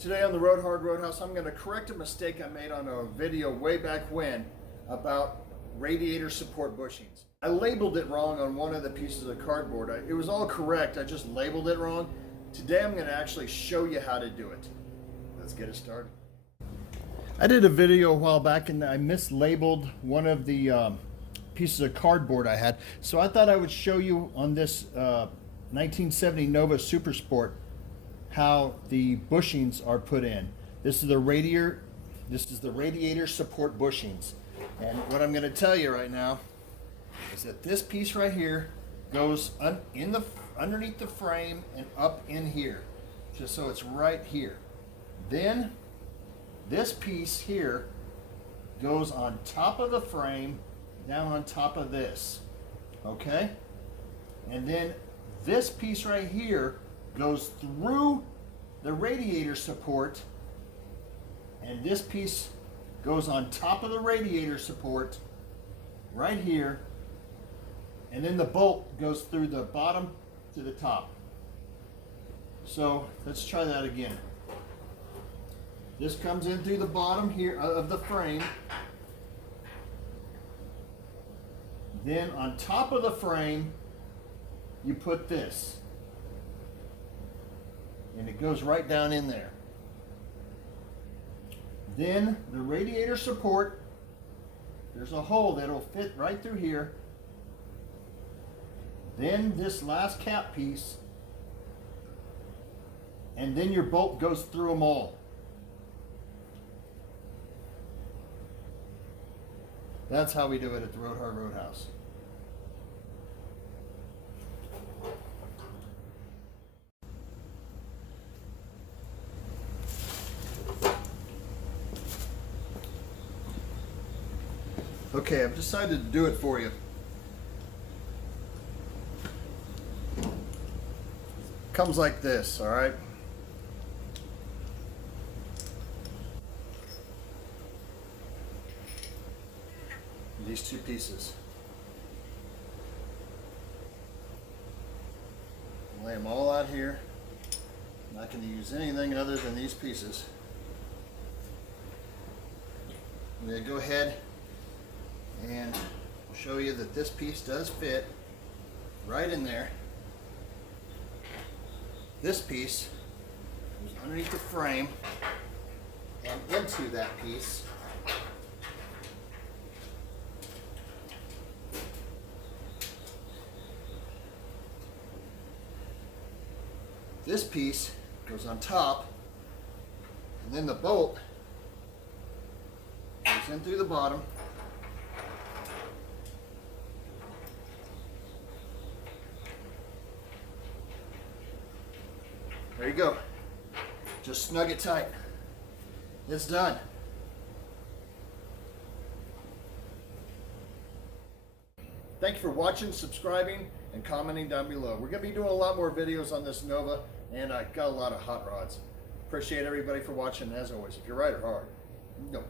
Today on the Roadhouse, I'm going to correct a mistake I made on a video way back when about radiator support bushings. I labeled it wrong on one of the pieces of cardboard. It was all correct, I just labeled it wrong. Today I'm going to actually show you how to do it. Let's get it started. I did a video a while back and I mislabeled one of the pieces of cardboard I had. So I thought I would show you on this 1970 Nova Super Sport how the bushings are put in. This is the radiator support bushings. And what I'm going to tell you right now is that this piece right here goes underneath the frame and up in here, just so it's right here. Then this piece here goes on top of the frame, down on top of this, okay? And then this piece right here goes through the radiator support, and this piece goes on top of the radiator support right here, and then the bolt goes through the bottom to the top. So let's try that again. This comes in through the bottom here of the frame. Then on top of the frame you put this, and it goes right down in there. Then the radiator support, there's a hole that'll fit right through here. Then this last cap piece, and then your bolt goes through them all. That's how we do it at the Roadhouse. Okay, I've decided to do it for you. Comes like this, all right? These two pieces. Lay them all out here. I'm not going to use anything other than these pieces. I'm going to go ahead and show you that this piece does fit right in there. This piece goes underneath the frame and into that piece. This piece goes on top, and then the bolt goes in through the bottom. There you go. Just snug it tight. It's done. Thank you for watching, subscribing, and commenting down below. We're going to be doing a lot more videos on this Nova, and I got a lot of hot rods. Appreciate everybody for watching. As always, if you're right or hard, don't